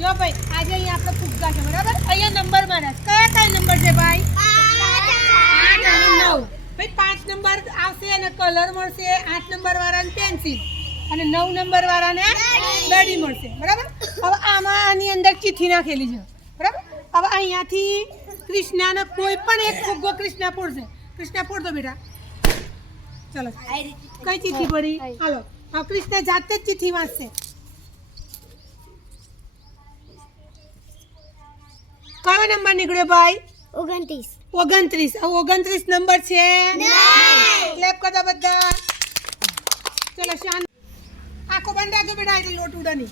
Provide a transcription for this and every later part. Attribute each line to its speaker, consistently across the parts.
Speaker 1: જો ભાઈ આજે અહીંયા આપણે ફુગ્ગા છે બરાબર? અહીંયા નંબર મારા કયા કયા નંબર છે ભાઈ? આઠ અને નવ ભાઈ પાંચ નંબર આવશે અને કલર મળશે આઠ નંબર વાળાને પેન્સિલ અને નવ નંબર વાળાને દડી મળશે બરાબર? હવે આમાં આની અંદર ચિઠ્ઠી નાખેલી છે બરાબર? હવે અહીંયાથી કૃષ્ણાનો કોઈ પણ એક ફુગ્ગો કૃષ્ણા ફોડશે કૃષ્ણા દો બેટા. ચલો કઈ ચિઠ્ઠી પડી? હાલો. હવે કૃષ્ણ જાતે જ ચિઠ્ઠી વાંચશે. કયો નંબર નીકળ્યો ભાઈ?
Speaker 2: ઓગણત્રીસ.
Speaker 1: ઓગણત્રીસ. આ ઓગણત્રીસ નંબર છે? ક્લેપ કરતા બધા. ચલો શાંત આંખો બંધ રાખજો બેટા એટલે લોટ ઉડાની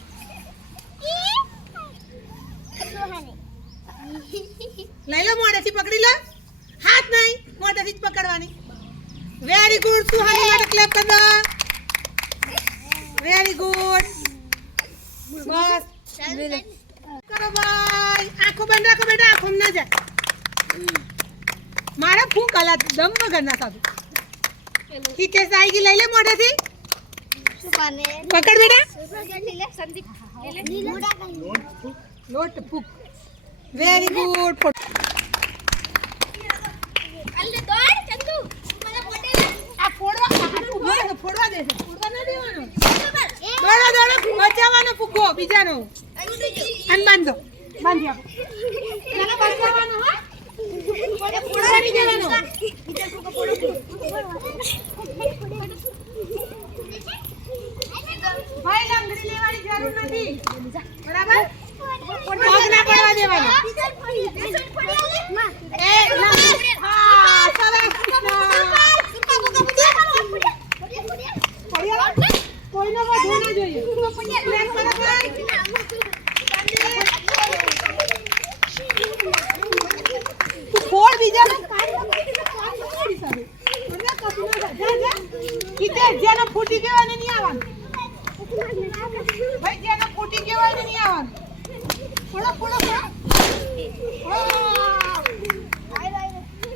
Speaker 1: લઈ લો મોઢેથી પકડી લો. હાથ નહીં મોઢેથી જ પકડવાની. વેરી ગુડ સુહાની માટે ક્લેપ કર દો વેરી ગુડ બસ. કરો. ભાઈ આંખો બંધ રાખો બેટા આંખો ના જાય મારા ફૂંક હાલા દમ વગર ના ખાધું હિતેશ આવી ગઈ લઈ લે મોઢેથી. પકડ બેટા. લોટ ફૂક. વેરી ગુડ આ ફોડવા આ ઊભો રહે, ફોડવા દે. છે ફોડવા ના દેવાનો. દોડો દોડો. બચાવવાનો ફૂગો બીજાનો. આમ બાંધો બાંધી આપો એને બચાવવાનો હા ફોડવા નહીં દેવાનો ભાઈ લંગડી લેવાની જરૂર નથી. બરાબર પગ ના પડવા દેવાનો એ લંગડી હા સરસ કોઈનો વધુ ના જોઈએ પ્લેન કરો ભાઈ તું ફોડ બીજાનો જેનો ફૂટી ગયો એને નહીં આવવાનું ભાઈ જેનો ફૂટી ગયો એને નહીં આવવાનું ફોડો ફોડો ફોડો વાહ!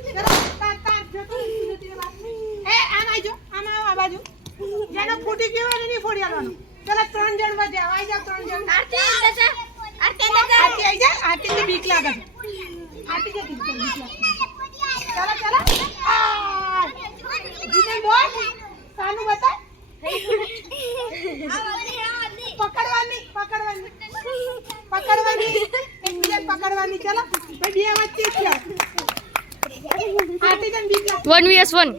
Speaker 1: ચલો, તાર, તાર, જતો રહે, ધીરે ધીરે વાત. એ, આમ આવજો, આમ આવો, આ બાજુ. જેનો ફૂટી ગયો એને નહીં ફોડી આવવાનું. ચલો, ત્રણ જણ વધ્યા. આઈ જાઓ, ત્રણ જણ. આરતી જા. બીક લાગે છે. આરતી જતી બીક લાગે છે. ચલો, ચલો. આ! જીને બોલ. કાનું બતાય. પકડવાની, પકડવાની. પકડવાની. એકબીજાને પકડવાની. ચલો. ભાઈ, બે વચ્ચે જ છે. આરતી તને બીક લાગે.
Speaker 3: વન વીએસ વન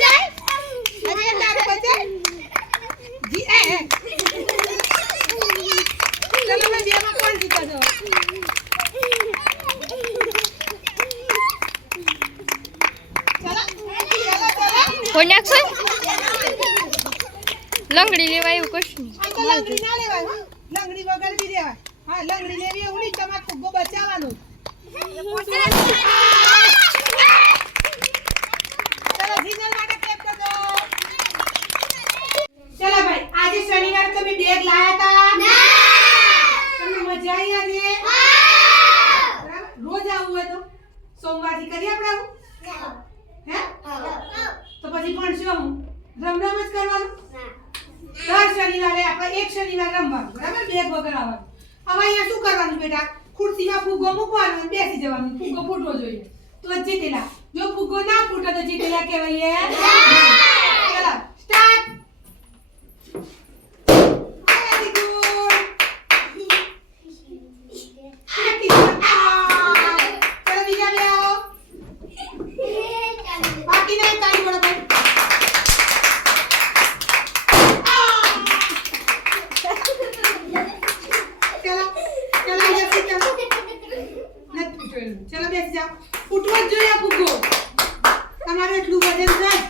Speaker 1: રહે. અરે, તારે? જી, એ, કોણ જીતે છે?
Speaker 3: લંગડી લેવા એવું કશું
Speaker 1: લંગડી ના લેવાય, લંગડી વગર બી લેવાય. હા, લંગડી લેવી એવું નહીં, તમારે ફુગ્ગો બચાવવાનો. ચલો, જીનલ માટે clap કરી દો. ચલો ભાઈ આજે શનિવાર તમે બેગ લાયા હતા તમને મજા આવી આજે બરાબર? રોજ આવું હોય તો સોમવારથી કરીએ આપણે આવું હે તો પછી ભણશો હું રમ રમ જ કરવાનું દર શનિવારે આપણે એક શનિવાર રમવાનું બરાબર? બેગ વગર આવવાનું. હવે અહીંયા શું કરવાનું બેટા? ખુરશીમાં ફુગ્ગો મૂકવાનો અને બેસી જવાનું. ફુગ્ગો ફૂટવો જોઈએ. તો જીતેલા. જો ફુગ્ગો ના ફૂટે તો જીતેલા કહેવાય ચલો સ્ટાર્ટ વેરી ગુડ હાથી ચલો બીજા બે આવો બાકી નહીં તાળી પડો ભાઈ ચલો ચલો અહીંયા સીતા નથી ફૂટેલું. બેસી ફૂટવો જ જોઈએ આ તમારે એટલું વજન થાય.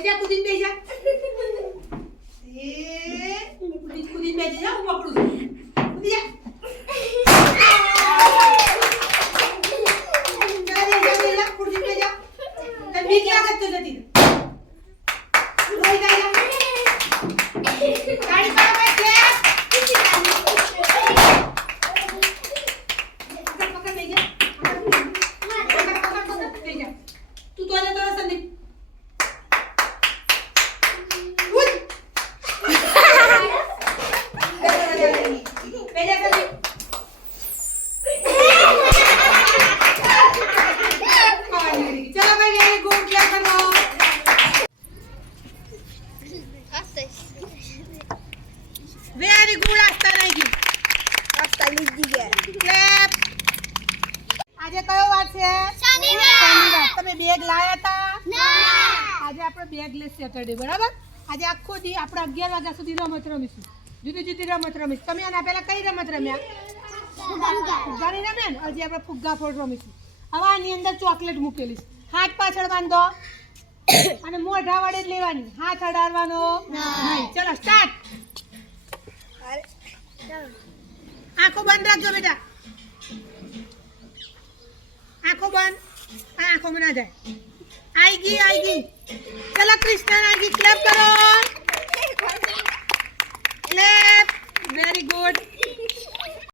Speaker 1: બેસી જા કૂદીને બેસી જા એ કૂદી કૂદીને બેસી જા હું પકડું છું બે જા જલ્દી. ચલો ભાઈ વેરી ગુડ વેરી ગુડ આસ્તા ક્લેપ આજે કયો વાર છે? શનિવાર. તમે બેગ લાયા હતા આજે આપણે બેગલેસ સેટરડે બરાબર? આજે આખો દી આપણે અગિયાર વાગ્યા સુધી રમત રમીશું. જુદી જુદી રમત રમીશ. તમે આના પહેલા કઈ રમત રમ્યા? ફુગ્ગાની રમ્યા ને? હજી આપણે ફુગ્ગા ફોડ રમીશું. હવે આની અંદર ચોકલેટ મૂકેલી છે હાથ પાછળ બાંધો. અને મોઢા વડે જ લેવાની. હાથ અડાડવાનો. નહીં ચલો સ્ટાર્ટ આંખો બંધ રાખજો બેટા. આંખો બંધ. આ આંખોમાં ના જાય. આઈ ગઈ આઈ ગઈ. ચલો કૃષ્ણ આઈ ગઈ ક્લેપ કરો. Clap very good